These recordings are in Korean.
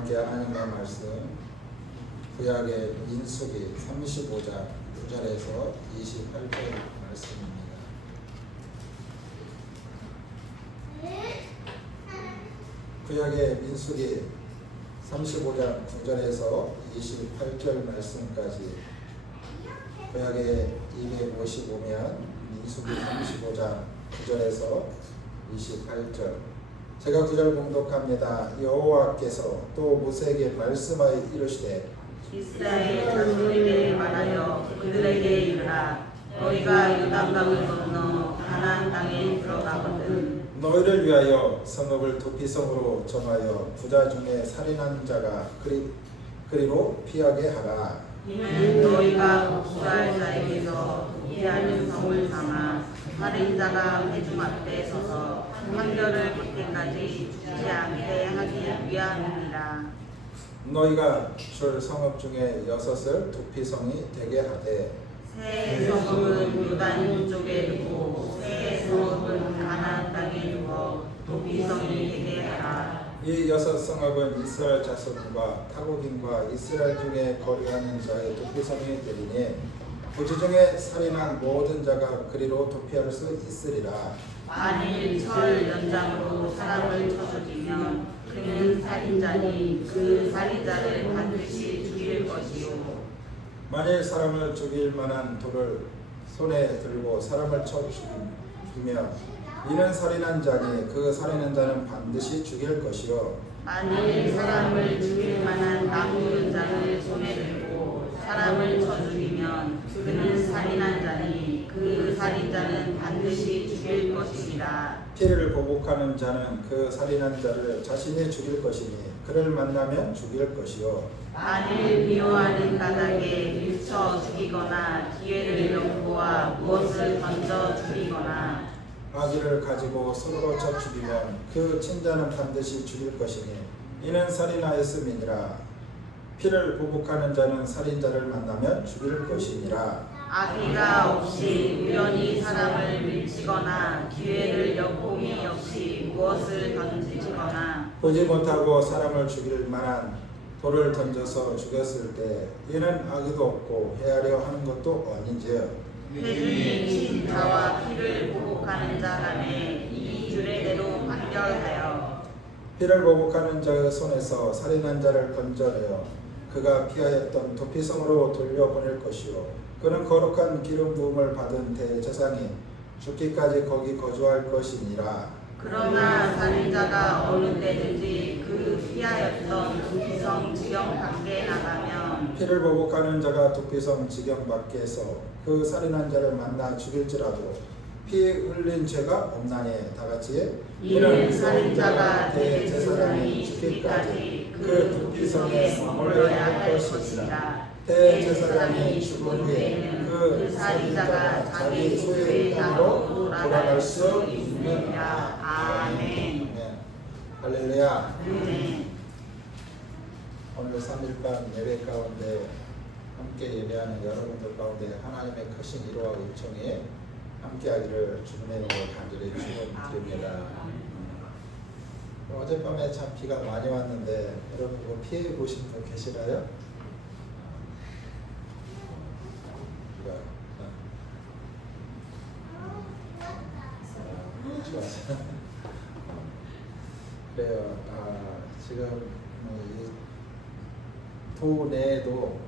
함께 하나님의 말씀 구약의 민수기 35장 9절에서 28절 말씀입니다. 구약의 민수기 35장 9절에서 28절 말씀까지 구약의 255면 민수기 35장 9절에서 28절 제가 9절 봉독합니다. 여호와께서 또 모세에게 말씀하여 이르시되 이스라엘 자손에게 말하여 그들에게 이르라. 너희가 요단강을 건너 가나안 땅에 들어가거든 너희를 위하여 성읍을 도피성으로 정하여 부자 중에 살인한 자가 그리로 피하게 하라. 이는 너희가 목수할 자에게서 피하는 성을 삼아 살인자가 회중 앞에 서서 판결을 받기까지 죽지 않게 하기 위함이니라. 너희가 줄 성읍 중에 6을 도피성이 되게 하되 새 성읍은 요단 쪽에 두고 새 성읍은 가나안 땅에 두어 도피성이 되게 하라. 이 6 성읍은 이스라엘 자손과 타국인과 이스라엘 중에 거류하는 자의 도피성이 되리니 그 중에 살인한 모든 자가 그리로 도피할 수 있으리라. 만일 철 연장으로 사람을 쳐 죽이면 그는 살인자니 그 살인자를 반드시 죽일 것이요. 만일 사람을 죽일 만한 돌을 손에 들고 사람을 쳐 죽이면 이는 살인한 자니 그 살인한 자는 반드시 죽일 것이요. 만일 사람을 죽일 만한 나무 연장을 손에 들고 사람을 쳐 죽이면 그는 살인한 자니 그 살인자는 반드시 죽일 것이니라. 피를 보복하는 자는 그 살인한 자를 자신이 죽일 것이니 그를 만나면 죽일 것이요. 만일 미워하는 까닭에 밀쳐 죽이거나 기회를 연고와 무엇을 던져 죽이거나 아기를 가지고 손으로 쳐 죽이면 그 친자는 반드시 죽일 것이니 이는 살인하였음이니라. 피를 보복하는 자는 살인자를 만나면 죽일 것이니라. 악의가 없이 우연히 사람을 밀치거나 기회를 엿봄이 없이 무엇을 던지거나 보지 못하고 사람을 죽일 만한 돌을 던져서 죽였을 때 이는 악의도 없고 헤아려 하는 것도 아닌지요. 회중이 친 자와 피를 보복하는 자 간에 이 규례대로 판결하여 피를 보복하는 자의 손에서 살인한 자를 건져내어 그가 피하였던 도피성으로 돌려보낼 것이요. 그는 거룩한 기름 부음을 받은 대제사장이 죽기까지 거기 거주할 것이니라. 그러나 살인자가 어느 때든지 그 피하였던 도피성 지경 밖에 나가면 피를 보복하는 자가 도피성 지경 밖에서 그 살인한 자를 만나 죽일지라도 피 흘린 죄가 없나니 다같이 이는 살인자가 대제사장이 죽기까지 그 도피성에 머물러야 할 것이라. 대제사장이 죽은 후에는 그 살인자가 자기 소유의 땅으로 돌아갈 수 있느니라. 아멘. 네. 할렐루야. 아멘. 오늘 3일간 예배 가운데 함께 예배하는 여러분들 가운데 하나님의 크신 위로와 은총에 함께하기를 주님의 이름으로 간절히 축원드립니다. 어젯밤에 참 비가 많이 왔는데 여러분 뭐 피해 보신 분 계시나요? 비가 좋았어요. 그래요. 지금 도 내에도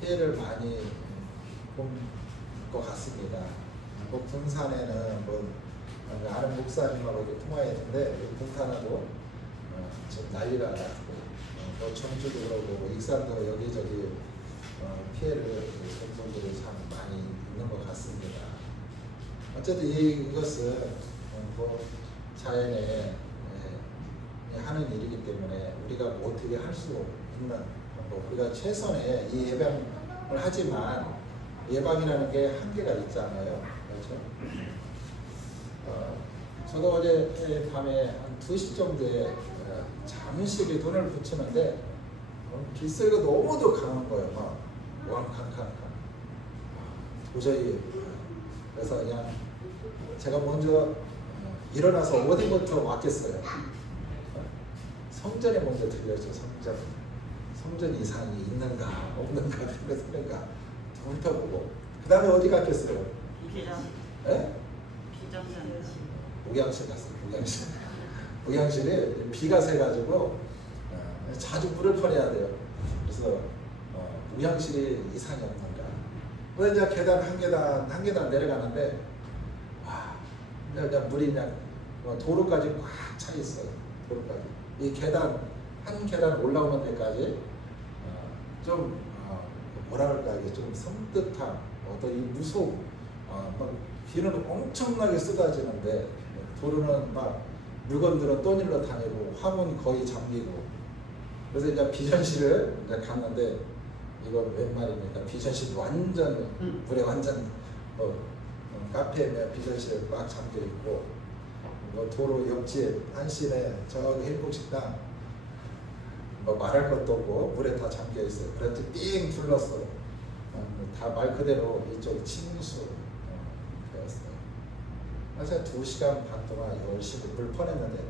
피해를 많이 본 것 같습니다. 뭐 군산에는 아는 목사님하고 통화했는데 군산하고 지금 난리가 났고 뭐 청주도 그러고 익산도 여기저기 피해를 본 분들이 참 많이 있는 것 같습니다. 어쨌든 이것은 뭐 자연에 하는 일이기 때문에 우리가 뭐 어떻게 할 수 없는 우리가 최선의 이 예방을 하지만 예방이라는 게 한계가 있잖아요. 그렇죠? 저도 어제 밤에 한 2시 정도에 잠시 눈을 붙이는데 빗소리가 너무도 강한 거예요. 막 왕캉캉캉. 도저히 그래서 그냥 제가 먼저 일어나서 어디부터 왔겠어요. 성전이 먼저 들려죠. 성전 이상이 있는가 없는가 그런가 훑어보고 그 다음에 어디 갔겠어요? 비전. 예? 비전전. 목양실 갔어요. 목양실에 비가 새가지고 자주 물을 퍼내야 돼요. 그래서 목양실이 이상이 없는가. 그래서 이제 계단 한 계단 내려가는데 와, 이제 물이 그냥 도로까지 꽉 차 있어요. 도로까지 이 계단 한 계단 올라오는 데까지 좀 뭐라 그럴까 이게 좀 섬뜩한 어떤 이 무서움. 막 비는 엄청나게 쏟아지는데 도로는 막 물건들은 떠밀러 다니고 화문 거의 잠기고 그래서 이제 비전실을 이제 갔는데 이건 웬 말입니까? 비전실 완전 물에 완전 카페에 비전실 막 잠겨 있고 도로 옆집 한신에 저기 행복식당 말할 것도 없고 물에 다 잠겨 있어요. 그래서 삥 둘렀어. 다 말 그대로 이쪽 침수 되었어요. 그래서 2시간 반 동안 열심히 물 퍼냈는데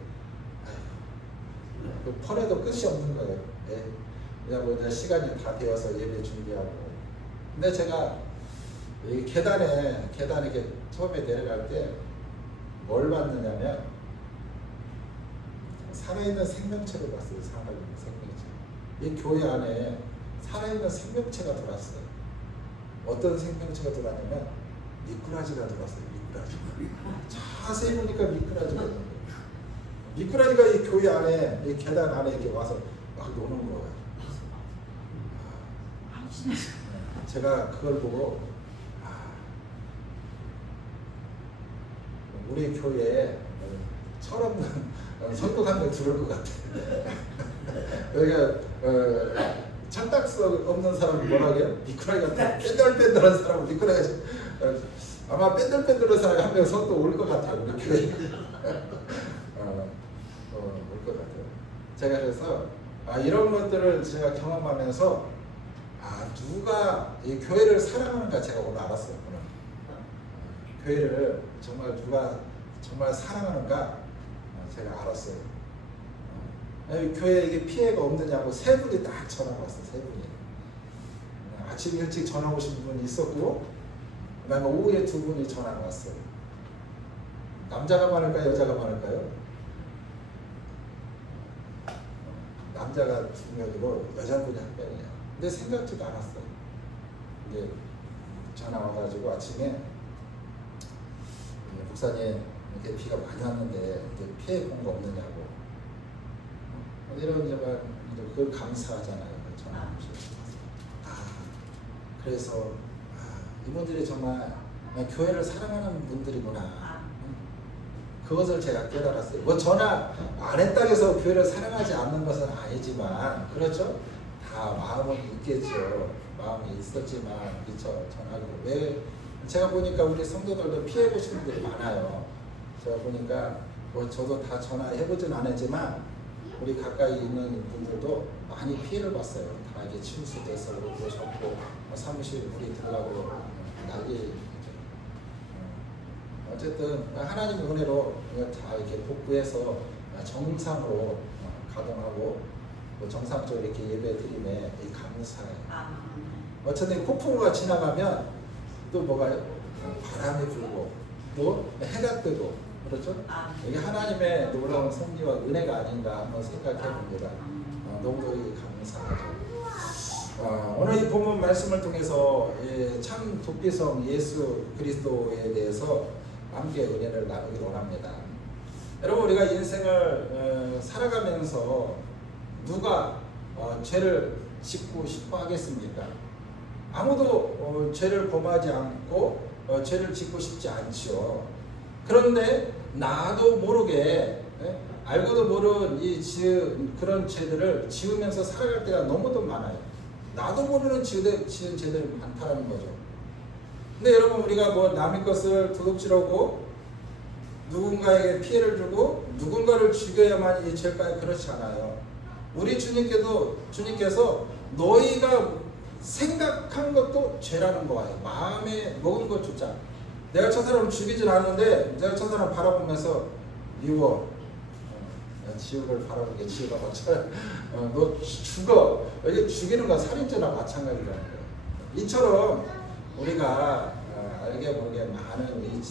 그 퍼내도 끝이 없는 거예요. 왜냐면 이제 시간이 다 되어서 예배 준비하고. 근데 제가 이 계단에 이렇게 처음에 내려갈 때 뭘 봤느냐면 살아있는 생명체를 봤어요. 살아있는 생명체. 이 교회 안에 살아있는 생명체가 들어왔어요. 어떤 생명체가 들어왔냐면 미꾸라지가 들어왔어요. 자세히 보니까 미꾸라지가 있는 거예요. 미꾸라지가 이 교회 안에 이 계단 안에 이렇게 와서 막 노는 거예요. 제가 그걸 보고 우리 교회에 철없는 성도 한 명 들어올 것 같아. 그러니까 철딱서 없는 사람이 뭐라고 해요? 미꾸라지 같은 뺀들뺀들한 사람은 미꾸라지 아마 뺀들뺀들한 사람이 한 명 성도 올 것 같아요. 우리 교회에 올 것 같아요. 제가 그래서 이런 것들을 제가 경험하면서 누가 이 교회를 사랑하는가 제가 오늘 알았어요. 오늘. 교회를 정말 누가 정말 사랑하는가 제가 알았어요. 교회에 이게 피해가 없느냐고 3분이 딱 전화가 왔어요. 3분이. 아침 일찍 전화 오신 분이 있었고 그 다음에 오후에 2분이 전화가 왔어요. 남자가 많을까요? 여자가 많을까요? 남자가 2명이고 여자분이 1명이에요. 근데 생각지도 않았어요. 이게 전화 와가지고 아침에 목사님 이렇게 비가 많이 왔는데 피해 본 거 없느냐고 이런 점을 그걸 감사하잖아요. 전화 오셔서 그래서 이분들이 정말 교회를 사랑하는 분들이구나. 그것을 제가 깨달았어요. 뭐 전화 안 했다고 해서 교회를 사랑하지 않는 것은 아니지만 그렇죠? 다 마음은 있겠죠. 마음이 있었지만 그렇죠. 전화로 왜 제가 보니까 우리 성도들도 피해 보시는 분들이 많아요. 제가 보니까 뭐 저도 다 전화해보진 않았지만 우리 가까이 있는 분들도 많이 피해를 봤어요. 다 이게 침수돼서 그렇고 접고 사무실 물이 들어가고 난리. 어쨌든 하나님의 은혜로 다 이렇게 복구해서 정상으로 가동하고 정상적으로 이렇게 예배 드림에 감사해요. 어쨌든 폭풍우가 지나가면 또 뭐가 바람이 불고 또 해가 뜨고 그렇죠? 이게 하나님의 놀라운 섭리와 은혜가 아닌가 한번 생각해 봅니다. 너무너무 감사하죠. 오늘 이 본문 말씀을 통해서 참 도피성 예수 그리스도에 대해서 함께 은혜를 나누기 원합니다. 여러분 우리가 인생을 살아가면서 누가 죄를 짓고 싶어 하겠습니까? 아무도 죄를 범하지 않고 죄를 짓고 싶지 않죠. 그런데 나도 모르게 알고도 모르는 그런 죄들을 지으면서 살아갈 때가 너무도 많아요. 나도 모르는 지은 죄들이 많다는 거죠. 근데 여러분 우리가 뭐 남의 것을 도둑질하고 누군가에게 피해를 주고 누군가를 죽여야만 이 죄일까요? 그렇지 않아요. 우리 주님께서 너희가 생각한 것도 죄라는 거예요. 마음에 먹은 것조차. 내가 저 사람을 죽이진 않는데 내가 저 사람 바라보면서 미워. 지옥을 바라보게 지옥가 맞춰. 너 죽어. 이게 죽이는 건 살인죄나 마찬가지라는 거예요. 이처럼 우리가 알게 모르게 많은 이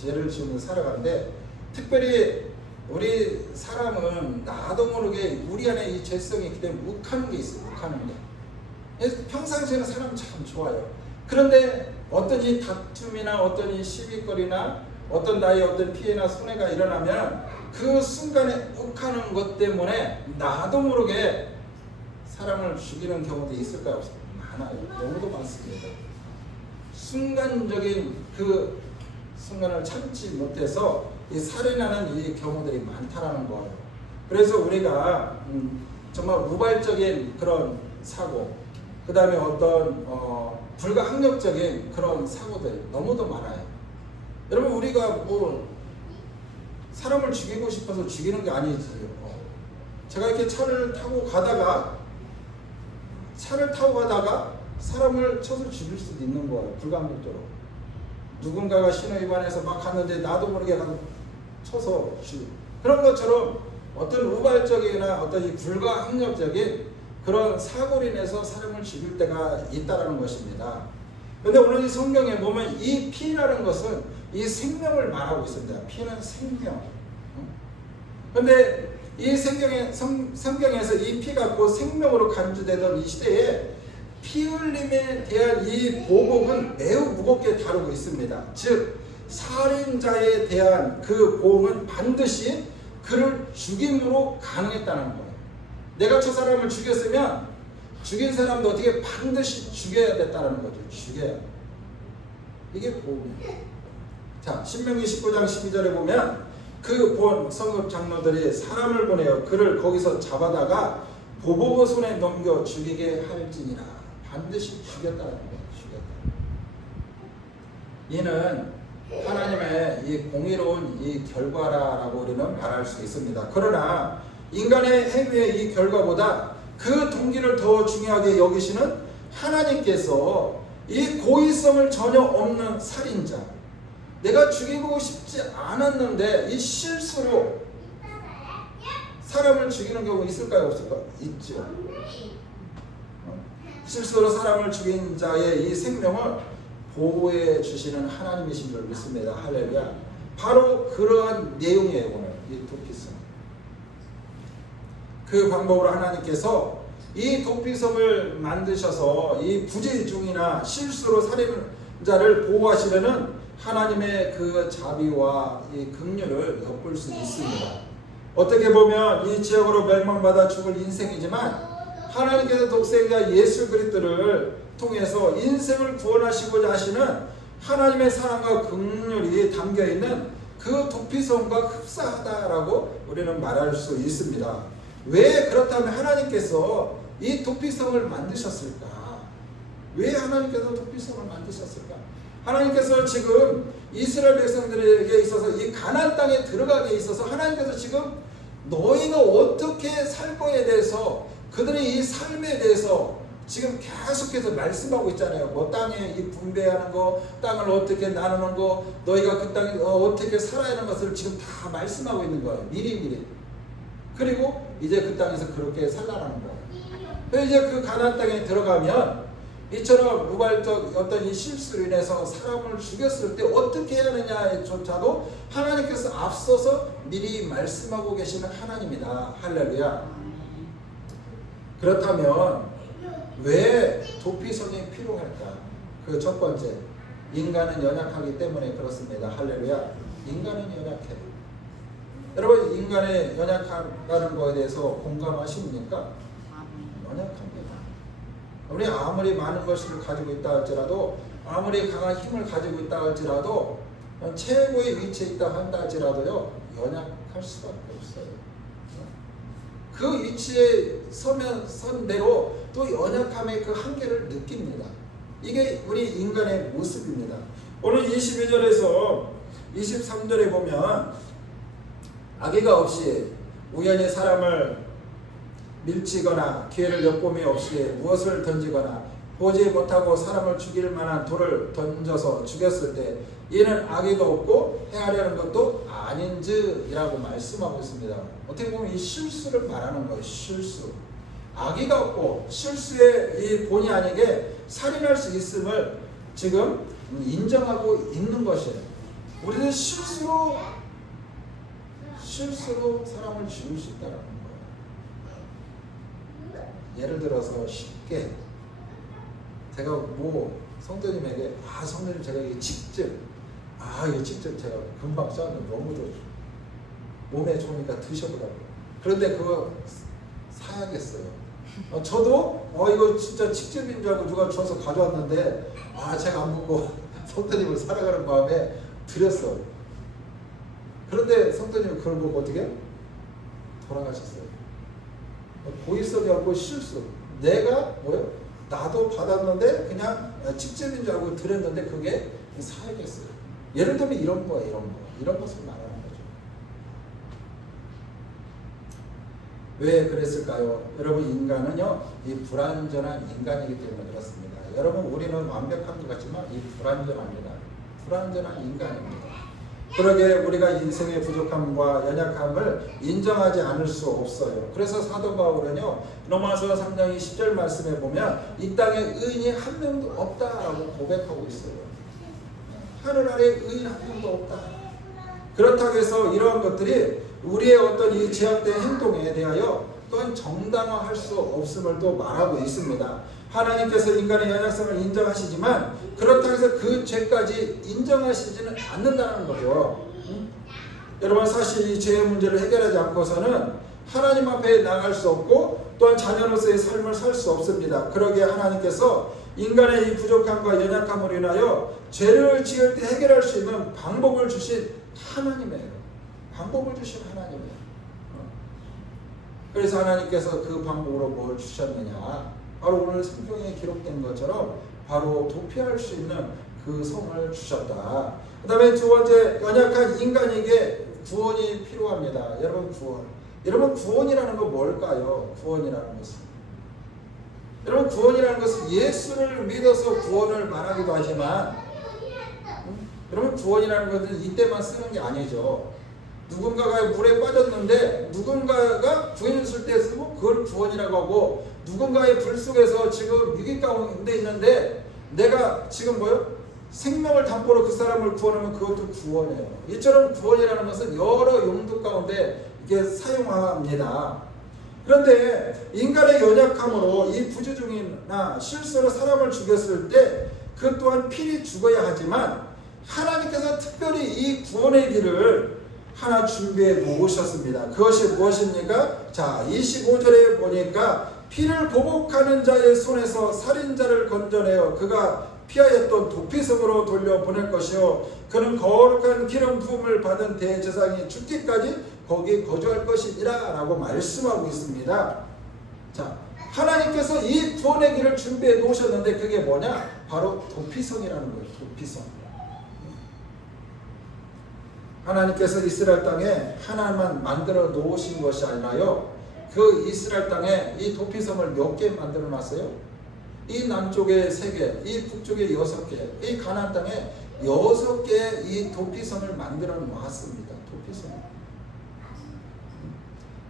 죄를 지으며 살아가는데, 특별히 우리 사람은 나도 모르게 우리 안에 이 죄성이 있기 때문에 욱하는 게 있어요. 욱하는 게. 평상시에는 사람 참 좋아요. 그런데 어떤 이 다툼이나 어떤 이 시비거리나 어떤 나의 어떤 피해나 손해가 일어나면 그 순간에 욱하는 것 때문에 나도 모르게 사람을 죽이는 경우도 있을까요? 없을까요? 많아요. 너무도 많습니다. 순간적인 그 순간을 참지 못해서 이 살인하는 이 경우들이 많다라는 거예요. 그래서 우리가 정말 우발적인 그런 사고, 그 다음에 어떤 불가항력적인 그런 사고들 너무도 많아요. 여러분, 우리가 뭐 사람을 죽이고 싶어서 죽이는 게 아니지요. 제가 이렇게 차를 타고 가다가 사람을 쳐서 죽일 수도 있는 거예요. 불가항력적으로. 누군가가 신호위반해서 막 갔는데 나도 모르게 가서 쳐서 죽이고, 그런 것처럼 어떤 우발적이나 어떤 이 불가항력적인 그런 사고로 인해서 사람을 죽일 때가 있다라는 것입니다. 그런데 오늘 이 성경에 보면 이 피라는 것은 이 생명을 말하고 있습니다. 피는 생명. 그런데 이 성경에서 이 피가 곧 생명으로 간주되던 이 시대에 피 흘림에 대한 이 보복은 매우 무겁게 다루고 있습니다. 즉 살인자에 대한 그 보응은 반드시 그를 죽임으로 가능했다는 거예요. 내가 저 사람을 죽였으면 죽인 사람도 어떻게 반드시 죽여야 됐다는 거죠. 죽여야. 이게 보응이에요. 자, 신명기 19장 12절에 보면 그 본 성읍 장로들이 사람을 보내어 그를 거기서 잡아다가 보복의 손에 넘겨 죽이게 할지니라. 반드시 죽였다는 거예요. 죽였다. 이는 하나님의 이 공의로운 이 결과라고 우리는 말할 수 있습니다. 그러나 인간의 행위의 이 결과보다 그 동기를 더 중요하게 여기시는 하나님께서 이 고의성을 전혀 없는 살인자, 내가 죽이고 싶지 않았는데 이 실수로 사람을 죽이는 경우 있을까요? 없을까요? 있죠. 실수로 사람을 죽인 자의 이 생명을 보호해 주시는 하나님이신 줄 믿습니다. 할렐루야. 바로 그러한 내용이에요. 오늘 이 도피성. 그 방법으로 하나님께서 이 도피성을 만드셔서 이 부재중이나 실수로 살인자를 보호하시려는 하나님의 그 자비와 이 긍휼을 엿볼 수 있습니다. 어떻게 보면 이 지역으로 멸망받아 죽을 인생이지만 하나님께서 독생자 예수 그리스도를 통해서 인생을 구원하시고자 하시는 하나님의 사랑과 긍휼이 담겨있는 그 도피성과 흡사하다라고 우리는 말할 수 있습니다. 왜 그렇다면 하나님께서 이 도피성을 만드셨을까? 왜 하나님께서 도피성을 만드셨을까? 하나님께서 지금 이스라엘 백성들에게 있어서 이 가나안 땅에 들어가게 있어서 하나님께서 지금 너희가 어떻게 살 거에 대해서 그들의 이 삶에 대해서 지금 계속해서 말씀하고 있잖아요. 뭐 땅에 이 분배하는 거, 땅을 어떻게 나누는 거, 너희가 그 땅에 어떻게 살아야 하는 것을 지금 다 말씀하고 있는 거예요. 미리. 그리고 이제 그 땅에서 그렇게 살라라는 거예요. 이제 그 가나안 땅에 들어가면 이처럼 우발적 어떤 이 실수로 인해서 사람을 죽였을 때 어떻게 해야 하느냐조차도 하나님께서 앞서서 미리 말씀하고 계시는 하나님이다. 할렐루야. 그렇다면 왜 도피성이 필요할까? 그 첫 번째, 인간은 연약하기 때문에 그렇습니다. 할렐루야. 인간은 연약해. 여러분, 인간의 연약하다는 것에 대해서 공감하십니까? 연약합니다. 우리 아무리 많은 것을 가지고 있다 할지라도, 아무리 강한 힘을 가지고 있다 할지라도, 최고의 위치에 있다 한다 할지라도요, 연약할 수밖에 없어요. 그 위치에 선 대로 또 연약함의 그 한계를 느낍니다. 이게 우리 인간의 모습입니다. 오늘 22절에서 23절에 보면 악의가 없이 우연히 사람을 밀치거나 기회를 엿봄이 없이 무엇을 던지거나 보지 못하고 사람을 죽일 만한 돌을 던져서 죽였을 때 이는 악의도 없고 행하려는 것도 아닌즈이라고 말씀하고 있습니다. 어떻게 보면 이 실수를 말하는 거예요. 실수. 악의가 없고 실수의 이 본의 아니게 살인할 수 있음을 지금 인정하고 있는 것이에요. 우리는 실수로 사람을 죽일 수 있다는 거예요. 예를 들어서 쉽게 제가 성도님에게 성도님 제가 이게 직접 제가 금방 싸웠는데 너무도 몸에 좋으니까 드셔보라고. 그런데 그거 사야겠어요. 저도 이거 진짜 직접인 줄 알고 누가 줘서 가져왔는데 제가 안 먹고 성도님을 살아가는 마음에 드렸어. 그런데 성도님이 그걸 보고 어떻게 돌아가셨어요. 고의성이 없고 실수. 내가 나도 받았는데 그냥 직접인 줄 알고 드렸는데 그게 사야겠어요. 예를 들면 이런 거예요. 이런 것을 말하는 거죠. 왜 그랬을까요? 여러분, 인간은요, 이 불완전한 인간이기 때문에 그렇습니다. 여러분, 우리는 완벽한 것 같지만 이 불완전합니다. 불완전한 인간입니다. 그러게 우리가 인생의 부족함과 연약함을 인정하지 않을 수 없어요. 그래서 사도 바울은요, 로마서 3장 10절 말씀에 보면 이 땅에 의인이 한 명도 없다라고 고백하고 있어요. 하늘 아래 의인 한 명도 없다. 그렇다고 해서 이러한 것들이 우리의 어떤 이 제약된 행동에 대하여 또한 정당화할 수 없음을 또 말하고 있습니다. 하나님께서 인간의 연약성을 인정하시지만 그렇다고 해서 그 죄까지 인정하시지는 않는다는 거죠. 여러분, 사실 이 죄의 문제를 해결하지 않고서는 하나님 앞에 나갈 수 없고 또한 자녀로서의 삶을 살 수 없습니다. 그러기에 하나님께서 인간의 이 부족함과 연약함을 인하여 죄를 지을 때 해결할 수 있는 방법을 주신 하나님이에요. 방법을 주신 하나님이에요. 그래서 하나님께서 그 방법으로 뭘 주셨느냐? 바로 오늘 성경에 기록된 것처럼 바로 도피할 수 있는 그 성을 주셨다. 그 다음에 두 번째, 연약한 인간에게 구원이 필요합니다. 여러분, 구원. 여러분, 구원이라는 건 뭘까요? 구원이라는 것은. 여러분, 구원이라는 것은 예수를 믿어서 구원을 말하기도 하지만, 여러분, 구원이라는 것은 이때만 쓰는 게 아니죠. 누군가가 물에 빠졌는데 누군가가 구해줬을 때 쓰고 그걸 구원이라고 하고, 누군가의 불 속에서 지금 위기 가운데 있는데 내가 지금 생명을 담보로 그 사람을 구원하면 그것도 구원이에요. 이처럼 구원이라는 것은 여러 용도 가운데 이게 사용합니다. 그런데 인간의 연약함으로 이 부주중이나 실수로 사람을 죽였을 때 그 또한 필히 죽어야 하지만 하나님께서 특별히 이 구원의 길을 하나 준비해 놓으셨습니다. 그것이 무엇입니까? 자, 25절에 보니까 피를 보복하는 자의 손에서 살인자를 건져내어 그가 피하였던 도피성으로 돌려보낼 것이요, 그는 거룩한 기름 부음을 받은 대제사장이 죽기까지 거기 거주할 것이니라 라고 말씀하고 있습니다. 자, 하나님께서 이 구원의 길을 준비해 놓으셨는데 그게 뭐냐? 바로 도피성이라는 거예요. 도피성. 하나님께서 이스라엘 땅에 하나만 만들어 놓으신 것이 아니라요, 그 이스라엘 땅에 이 도피성을 몇 개 만들어 놨어요? 이 남쪽에 3개, 이 북쪽에 6개, 이 가나안 땅에 6개의 이 도피성을 만들어 놨습니다. 도피성.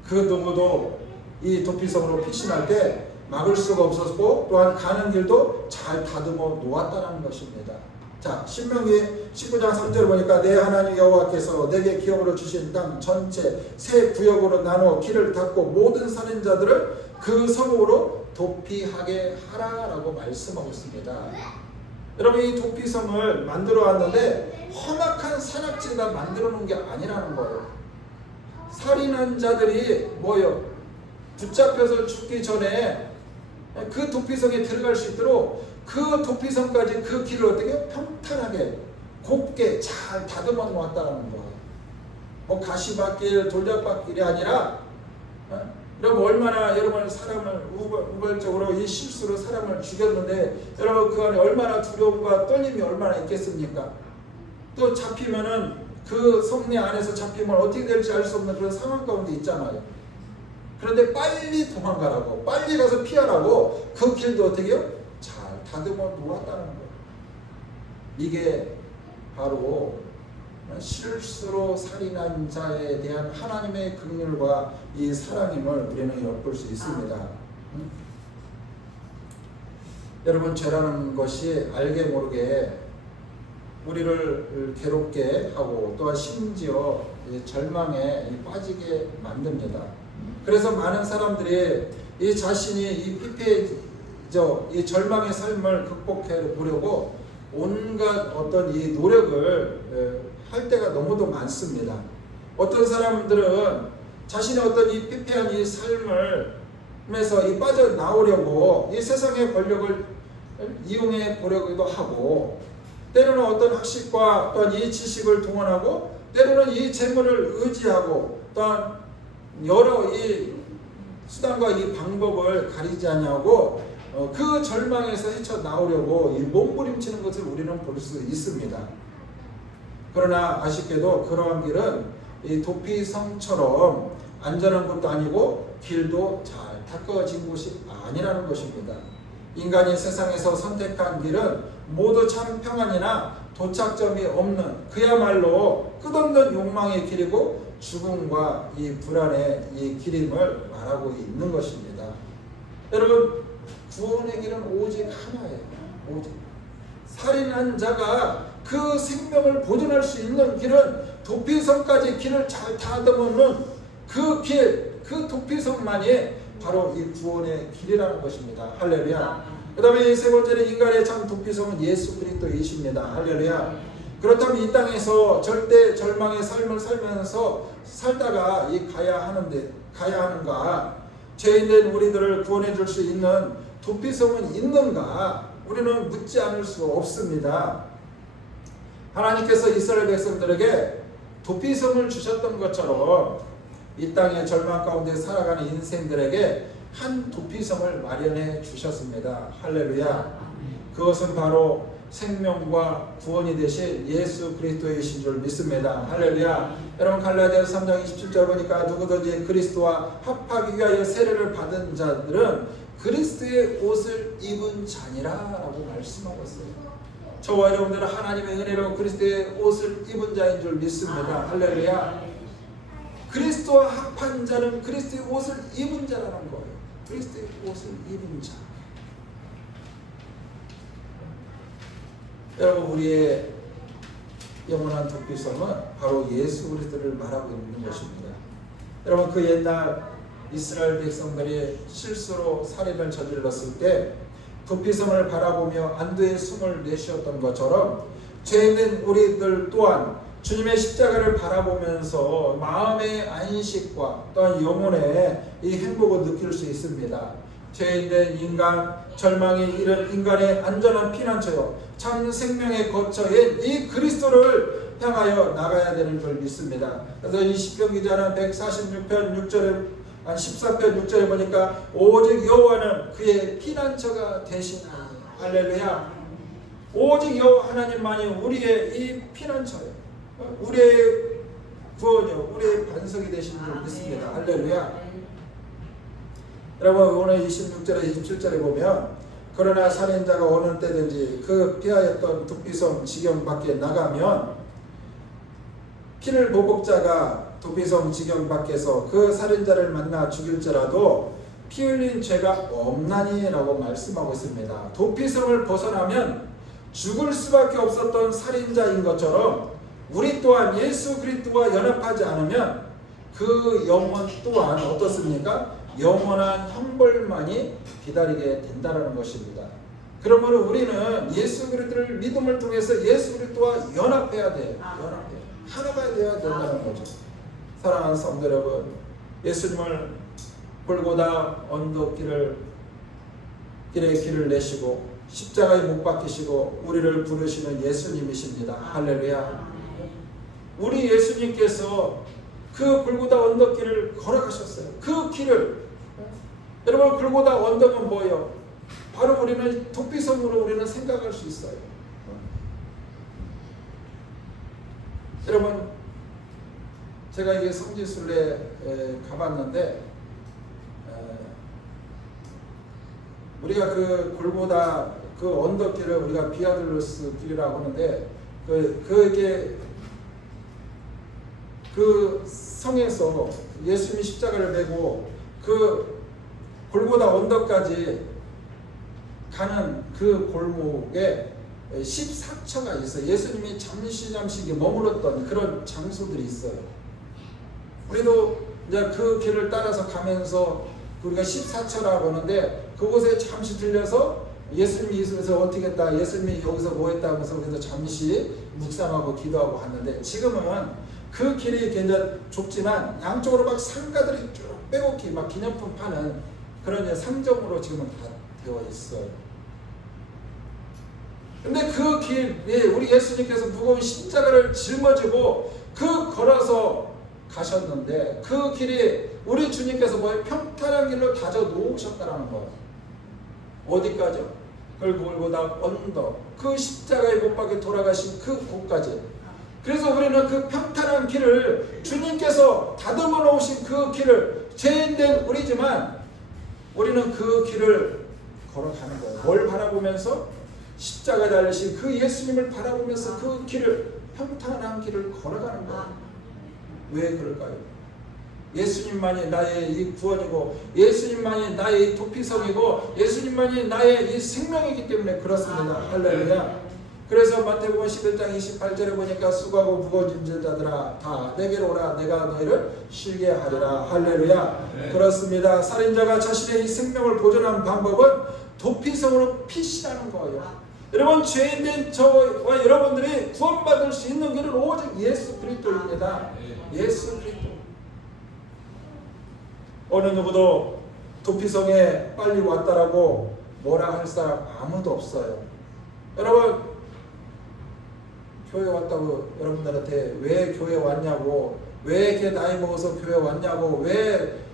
그 누구도 이 도피성으로 피신할 때 막을 수가 없었고 또한 가는 길도 잘 다듬어 놓았다는 것입니다. 자, 신명기 19장 3절 보니까 내 하나님 여호와께서 내게 기업으로 주신 땅 전체 세 구역으로 나누어 길을 닫고 모든 살인자들을 그 성으로 도피하게 하라라고 말씀하고 있습니다. 여러분, 이 도피성을 만들어 왔는데 험악한 산악지에다 만들어 놓은 게 아니라는 거예요. 살인한 자들이 붙잡혀서 죽기 전에 그 도피성에 들어갈 수 있도록 그 도피성까지 그 길을 어떻게 평탄하게 곱게 잘 다듬어 놓았다는 거예요. 가시밭길, 돌잡밭길이 아니라, 여러분, 얼마나 여러분 사람을 우발적으로 이 실수로 사람을 죽였는데 여러분 그 안에 얼마나 두려움과 떨림이 얼마나 있겠습니까? 또 잡히면은 그 성내 안에서 잡히면 어떻게 될지 알 수 없는 그런 상황 가운데 있잖아요. 그런데 빨리 도망가라고, 빨리 가서 피하라고 그 길도 어떻게 해요? 잘 다듬어 놓았다는 거예요. 이게 바로 실수로 살인한 자에 대한 하나님의 긍휼과 이 사랑임을 우리는 엿볼 수 있습니다. 여러분, 죄라는 것이 알게 모르게 우리를 괴롭게 하고 또한 심지어 절망에 빠지게 만듭니다. 그래서 많은 사람들이 이 자신이 이 절망의 삶을 극복해 보려고 온갖 어떤 이 노력을 할 때가 너무도 많습니다. 어떤 사람들은 자신의 어떤 이 피폐한 이 삶에서 이 빠져나오려고 이 세상의 권력을 이용해 보려고도 하고, 때로는 어떤 학식과 또한 이 지식을 동원하고, 때로는 이 재물을 의지하고, 또한 여러 이 수단과 이 방법을 가리지 않냐고 그 절망에서 헤쳐나오려고 이 몸부림치는 것을 우리는 볼 수 있습니다. 그러나 아쉽게도 그러한 길은 이 도피성처럼 안전한 것도 아니고 길도 잘 닦아진 곳이 아니라는 것입니다. 인간이 세상에서 선택한 길은 모두 참 평안이나 도착점이 없는 그야말로 끝없는 욕망의 길이고 죽음과 이 불안의 이 길임을 말하고 있는 것입니다. 여러분, 구원의 길은 오직 하나예요. 오직 살인한 자가 그 생명을 보존할 수 있는 길은 도피성까지 길을 잘 다듬는 그 길, 그 도피성만이 바로 이 구원의 길이라는 것입니다. 할렐루야. 그 다음에 세 번째는 인간의 참 도피성은 예수 그리스도이십니다. 할렐루야. 그렇다면 이 땅에서 절대 절망의 삶을 살다가 가야 하는가? 죄인된 우리들을 구원해 줄 수 있는 도피성은 있는가? 우리는 묻지 않을 수 없습니다. 하나님께서 이스라엘 백성들에게 도피성을 주셨던 것처럼 이 땅의 절망 가운데 살아가는 인생들에게 한 도피성을 마련해 주셨습니다. 할렐루야. 그것은 바로 생명과 구원이 되신 예수 그리스도이신 줄 믿습니다. 할렐루야. 여러분, 갈라디아서 3장 27절 보니까 누구든지 그리스도와 합하기 위하여 세례를 받은 자들은 그리스도의 옷을 입은 자니라 라고 말씀하고 있어요. 저와 여러분들은 하나님의 은혜로 그리스도의 옷을 입은 자인 줄 믿습니다. 할렐루야. 그리스도와 합한 자는 그리스도의 옷을 입은 자라는 거예요. 그리스도의 옷을 입은 자. 여러분, 우리의 영원한 도피성은 바로 예수 그리스도를 말하고 있는 것입니다. 여러분, 그 옛날 이스라엘 백성들이 실수로 살인을 저질렀을 때 도피성을 바라보며 안도의 숨을 내쉬었던 것처럼 죄인된 우리들 또한 주님의 십자가를 바라보면서 마음의 안식과 또한 영혼의 이 행복을 느낄 수 있습니다. 죄인된 인간, 절망에 이른 인간의 안전한 피난처요, 참 생명의 거처인 이 그리스도를 향하여 나가야 되는 줄 믿습니다. 그래서 이 시편 기자는 146편 6절에 14편 6절에 보니까 오직 여호와는 그의 피난처가 되시나니. 할렐루야. 오직 여호와 하나님만이 우리의 이 피난처예요. 우리의 구원이요, 우리의 반석이 되신 줄 믿습니다. 할렐루야. 여러분, 오늘 26절에 27절에 보면 그러나 살인자가 어느 때든지 그 피하였던 도피성 지경 밖에 나가면 피를 보복자가 도피성 지경 밖에서 그 살인자를 만나 죽일지라도 피 흘린 죄가 없나니 라고 말씀하고 있습니다. 도피성을 벗어나면 죽을 수밖에 없었던 살인자인 것처럼 우리 또한 예수 그리스도와 연합하지 않으면 그 영혼 또한 어떻습니까? 영원한 형벌만이 기다리게 된다는 것입니다. 그러므로 우리는 예수 그리스도를 믿음을 통해서 예수 그리스도와 연합해야 돼요. 하나가 되어야 된다는 거죠. 사랑하는 성도 여러분, 예수님을 골고다 언덕 길에 길을 내시고 십자가에 못 박히시고 우리를 부르시는 예수님이십니다. 할렐루야. 우리 예수님께서 그 골고다 언덕 길을 걸어가셨어요. 그 길을, 여러분, 골고다 언덕은 뭐예요? 바로 우리는 도피성으로 우리는 생각할 수 있어요. 여러분, 제가 이게 성지순례에 가봤는데 우리가 그 골고다 그 언덕길을 우리가 비아들로스 길이라고 하는데 그게 그 성에서 예수님이 십자가를 메고 그 골고다 언덕까지 가는 그 골목에 14처가 있어요. 예수님이 잠시 머물렀던 그런 장소들이 있어요. 우리도 이제 그 길을 따라서 가면서 우리가 14처라고 하는데 그곳에 잠시 들려서 예수님이 있으면서 어떻게 했다, 예수님이 여기서 뭐 했다 하면서 그래서 잠시 묵상하고 기도하고 갔는데, 지금은 그 길이 굉장히 좁지만 양쪽으로 막 상가들이 쭉 빼곡히 막 기념품 파는 그런 이제 상점으로 지금은 다 되어 있어요. 근데 그 길에 우리 예수님께서 무거운 십자가를 짊어지고 그 걸어서 가셨는데, 그 길이 우리 주님께서 뭐예요? 평탄한 길로 다져 놓으셨다라는 거예요. 어디까지요? 골고다 언덕, 그 십자가에 못 박혀 돌아가신 그 곳까지. 그래서 우리는 그 평탄한 길을, 주님께서 다듬어 놓으신 그 길을, 죄인된 우리지만 우리는 그 길을 걸어가는 거예요. 뭘 바라보면서? 십자가에 달리신 그 예수님을 바라보면서 그 길을, 평탄한 길을 걸어가는 거예요. 왜 그럴까요? 예수님만이 나의 이 구원이고, 예수님만이 나의 이 도피성이고, 예수님만이 나의 이 생명이기 때문에 그렇습니다. 할렐루야. 그래서 마태복음 11장 28절에 보니까 수고하고 무거운 짐진 자들아 다 내게로 오라, 내가 너희를 쉬게 하리라. 할렐루야. 그렇습니다. 살인자가 자신의 이 생명을 보존하는 방법은 도피성으로 피신하는 거예요. 여러분, 죄인된 저와 여러분들이 구원받을 수 있는 길은 오직 예수 그리스도입니다. 예수 그리스도. 어느 누구도 도피성에 빨리 왔다라고 뭐라 할 사람 아무도 없어요. 여러분, 교회 왔다고 여러분들한테 왜 교회 왔냐고, 왜 이렇게 나이 먹어서 교회 왔냐고, 왜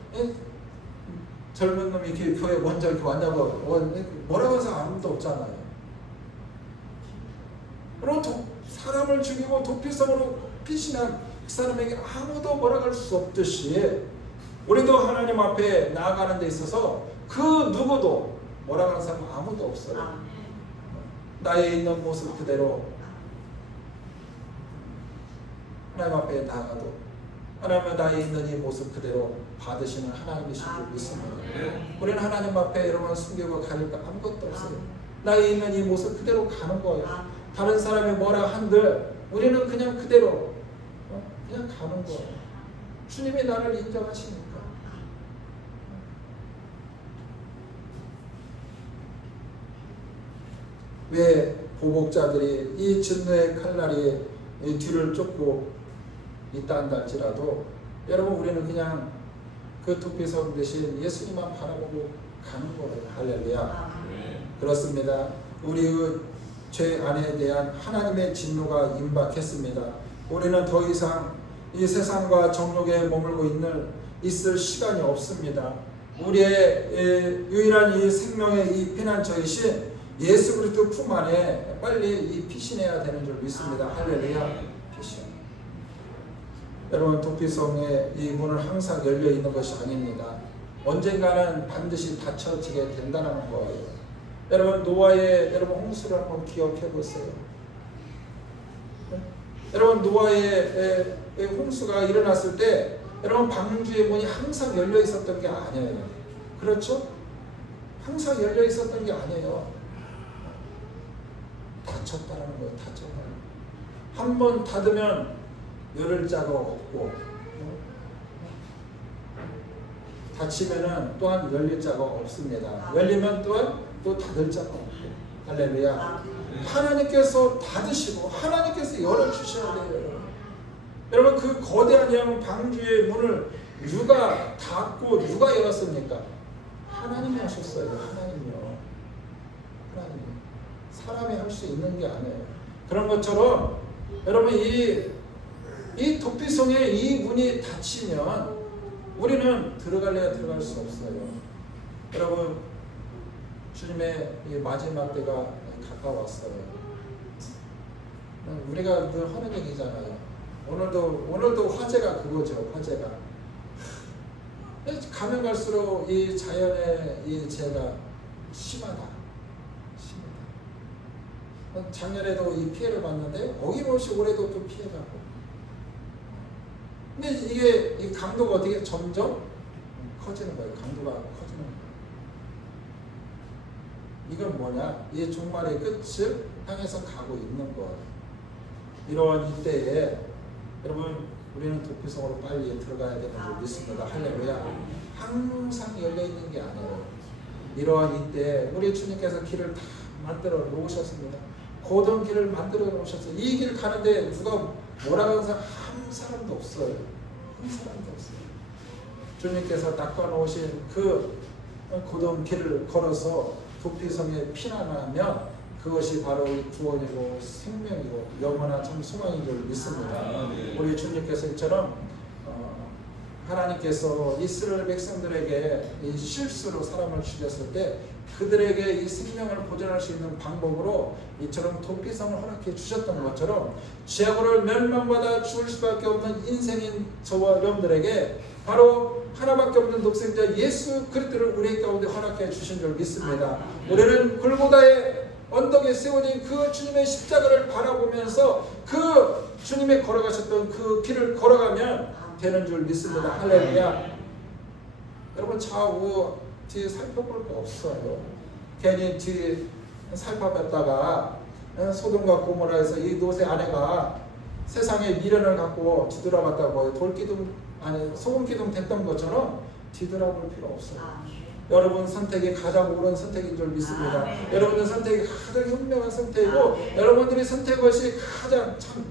젊은 놈이 이렇게 교회 먼저 이렇게 왔냐고 뭐라고 하는 사람 아무도 없잖아요. 그럼 사람을 죽이고 도피성으로 피신한 그 사람에게 아무도 뭐라고 할 수 없듯이, 우리도 하나님 앞에 나아가는 데 있어서 그 누구도 뭐라고 하는 사람 아무도 없어요. 나의 있는 모습 그대로 하나님 앞에 나아가도 하나님은 나의 있는 이 모습 그대로 받으시는 하나님이신 줄 믿습니다. 우리는 하나님 앞에 여러분 숨기고 가릴 거 아무것도 없어요. 나의 있는 이 모습 그대로 가는 거예요. 다른 사람이 뭐라 한들 우리는 그냥 그대로 그냥 가는 거예요. 주님이 나를 인정하시니까. 왜 보복자들이 이 진노의 칼날이 이 뒤를 쫓고 있다 한다 할지라도, 여러분 우리는 그냥 그 도피성 대신 예수님만 바라보고 가는 거예요. 할렐루야. 그렇습니다. 우리의 죄 안에 대한 하나님의 진노가 임박했습니다. 우리는 더 이상 이 세상과 정욕에 머물고 있을 시간이 없습니다. 우리의 유일한 이 생명의 이 피난처이신 예수 그리스도 품 안에 빨리 이 피신해야 되는 줄 믿습니다. 할렐루야. 피신. 여러분, 도피성의 이 문은 항상 열려 있는 것이 아닙니다. 언젠가는 반드시 닫혀지게 된다는 거예요. 여러분, 노아의 홍수를 한번 기억해 보세요. 여러분, 노아의 홍수가 일어났을 때 여러분, 방주의 문이 항상 열려 있었던 게 아니에요. 그렇죠? 항상 열려 있었던 게 아니에요. 닫혔다는 거예요. 닫혔다는 거예요. 한 번 닫으면 열을 자가 없고, 닫히면은 또한 열릴 자가 없습니다. 열리면 또한 또 닫을 자가 없고. 할렐루야. 하나님께서 닫으시고 하나님께서 열어주셔야 돼요. 여러분, 그 거대한 양 방주의 문을 누가 닫고 누가 열었습니까? 하나님이 하셨어요. 하나님이요. 하나님이. 사람이 할 수 있는 게 아니에요. 그런 것처럼 여러분, 이 도피성에 이 문이 닫히면 우리는 들어갈래야 들어갈 수 없어요. 여러분, 주님의 이 마지막 때가 가까웠어요. 우리가 늘 하는 얘기잖아요. 오늘도 화제가 그거죠. 화제가 가면 갈수록 이 자연의 이 죄가 심하다. 작년에도 이 피해를 봤는데 어김없이 올해도 또 피해가고. 근데 이게 이 강도가 어떻게 점점 커지는 거예요. 강도가 커지는 거예요. 이건 뭐냐? 이 종말의 끝을 향해서 가고 있는 거예요. 이런 이때에 여러분 우리는 도피성으로 빨리 들어가야 되는 줄 믿습니다. 할렐루야. 항상 열려있는 게 아니에요. 이러한 이때 우리 주님께서 길을 다 만들어 놓으셨습니다. 고든 길을 만들어 놓으셨어요. 이 길 가는데 누가 뭐라고 하는 사람 한 사람도 없어요. 한 사람도 없어요. 주님께서 닦아놓으신 그 고든 길을 걸어서 도피성에 피난하면 그것이 바로 구원이고 생명이고 영원한 참 소망인 줄 믿습니다. 우리 주님께서 이처럼 하나님께서 이스라엘 백성들에게 이 실수로 사람을 죽였을 때 그들에게 이 생명을 보존할 수 있는 방법으로 이처럼 도피성을 허락해 주셨던 것처럼 죄악으로 멸망받아 죽을 수밖에 없는 인생인 저와 여러분들에게 바로 하나밖에 없는 독생자 예수 그리스도를 우리 가운데 허락해 주신 줄 믿습니다. 우리는 골고다의 언덕에 세워진 그 주님의 십자가를 바라보면서 그 주님이 걸어가셨던 그 길을 걸어가면 되는 줄 믿습니다. 할렐루야. 여러분 좌우 뒤에 살펴볼 거 없어요. 괜히 뒤에 살펴봤다가 소돔과 고모라에서 이 롯의 아내가 세상의 미련을 갖고 뒤돌아봤다고 돌기둥 아니 소금기둥 됐던 것처럼 뒤돌아볼 필요 없어요. 여러분 선택이 가장 옳은 선택인 줄 믿습니다. 여러분들 선택이 가장 현명한 선택이고 여러분들이 선택한 것이 가장 참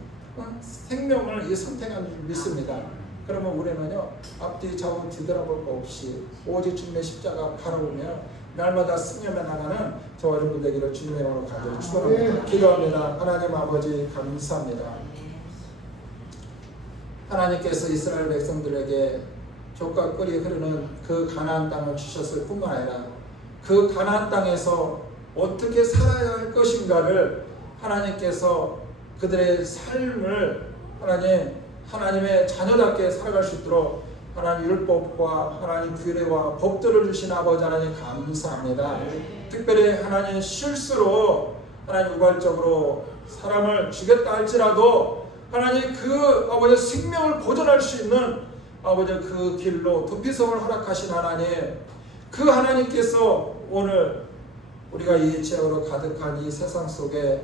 생명을 선택한 줄 믿습니다. 그러면 우리는요 앞뒤 좌우 뒤돌아볼 거 없이 오직 주님의 십자가 바라보며 날마다 승려며 나가는 저와 여러분 되기를 주님의 이름으로 간절히 축원합니다. 기도합니다. 하나님 아버지 감사합니다. 하나님께서 이스라엘 백성들에게 족과 꿀이 흐르는 그 가나안 땅을 주셨을 뿐만 아니라 그 가나안 땅에서 어떻게 살아야 할 것인가를 하나님께서 그들의 삶을 하나님의 자녀답게 살아갈 수 있도록 하나님 율법과 하나님 규례와 법들을 주신 아버지 하나님 감사합니다. 특별히 하나님 실수로 하나님 우발적으로 사람을 죽였다 할지라도 하나님 그 아버지 생명을 보존할 수 있는 아버지 그 길로 도피성을 허락하신 하나님, 그 하나님께서 오늘 우리가 이 죄악으로 가득한 이 세상 속에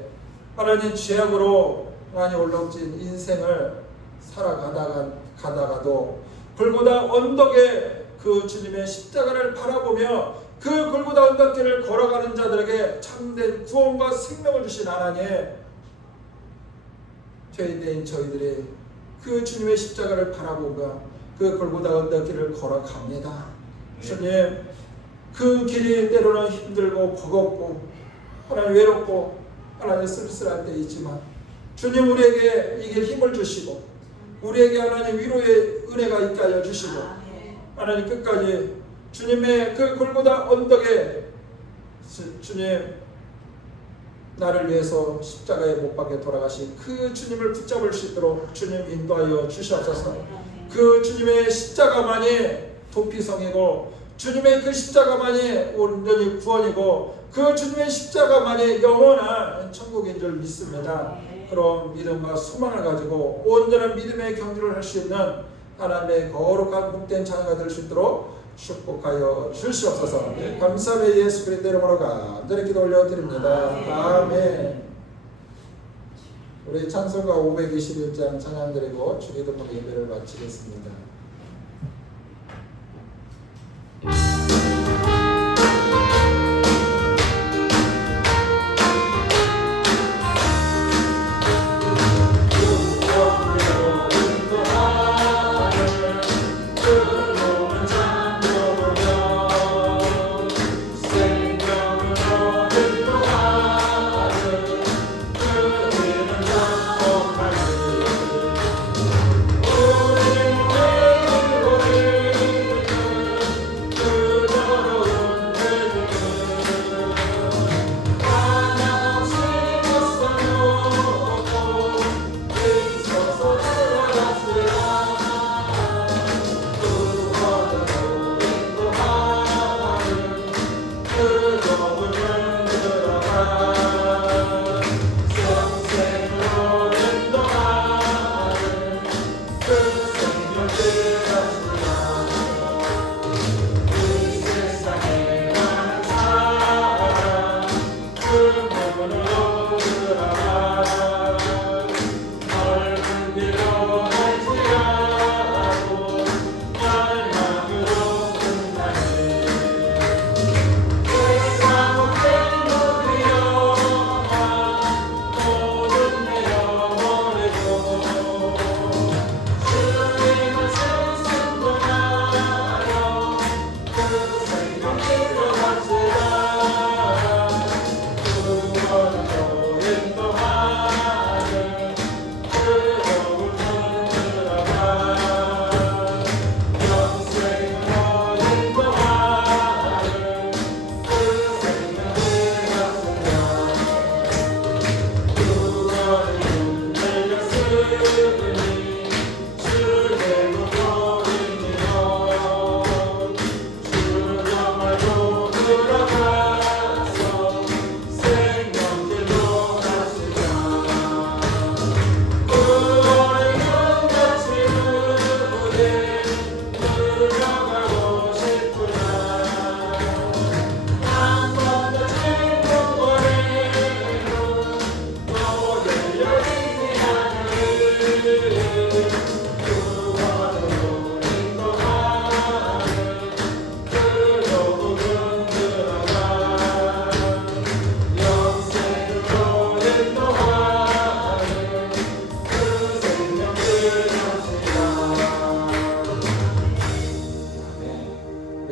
하나님 죄악으로 하나님 올라진 인생을 살아가다가도 골고다 언덕에 그 주님의 십자가를 바라보며 그 골고다 언덕길을 걸어가는 자들에게 참된 구원과 생명을 주신 하나님, 죄인된 저희들이 그 주님의 십자가를 바라보며 그 골고다 언덕길을 걸어갑니다. 주님, 그 길이 때로는 힘들고 버겁고 하나님 외롭고 하나님 쓸쓸할 때 있지만 주님 우리에게 이게 힘을 주시고 우리에게 하나님 위로의 은혜가 있게 하여 주시고 하나님 끝까지 주님의 그 골고다 언덕에 주님 나를 위해서 십자가에 못 박혀 돌아가신 그 주님을 붙잡을 수 있도록 주님 인도하여 주시옵소서. 그 주님의 십자가만이 도피성이고 주님의 그 십자가만이 온전히 구원이고 그 주님의 십자가만이 영원한 천국인 줄 믿습니다. 그런 믿음과 소망을 가지고 온전한 믿음의 경주를 할 수 있는 하나님의 거룩한 복된 자녀가 될 수 있도록 축복하여 주시옵소서. 감사의 예수 그리스도 이름으로 간절히 기도 올려드립니다. 아멘. 우리 찬송가 521장 찬양 드리고 주기도문 예배를 마치겠습니다. 우리는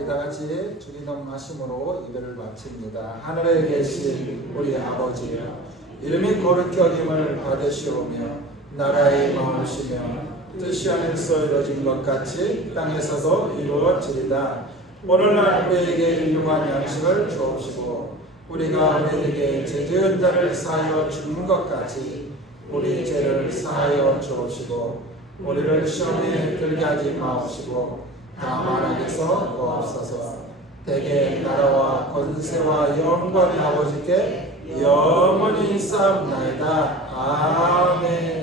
다 같이 주기도 하심으로 예배를 마칩니다. 하늘에 계신 우리 아버지여, 이름이 거룩히 여김을 받으시오며 나라의 마음이시며 뜻이 하늘에서 이루어진 것 같이 땅에서도 이루어지리다. 오늘날 우리에게 일용할 양식을 주옵시고 우리가 우리에게 죄 지은 자를 사하여 주는 것 같이 우리 죄를 사하여 주옵시고 우리를 시험에 들게 하지 마옵시고 다만 악에서 구하옵소서. 대개 나라와 권세와 영광이 아버지께 영원히 쌓옵나이다. 아멘.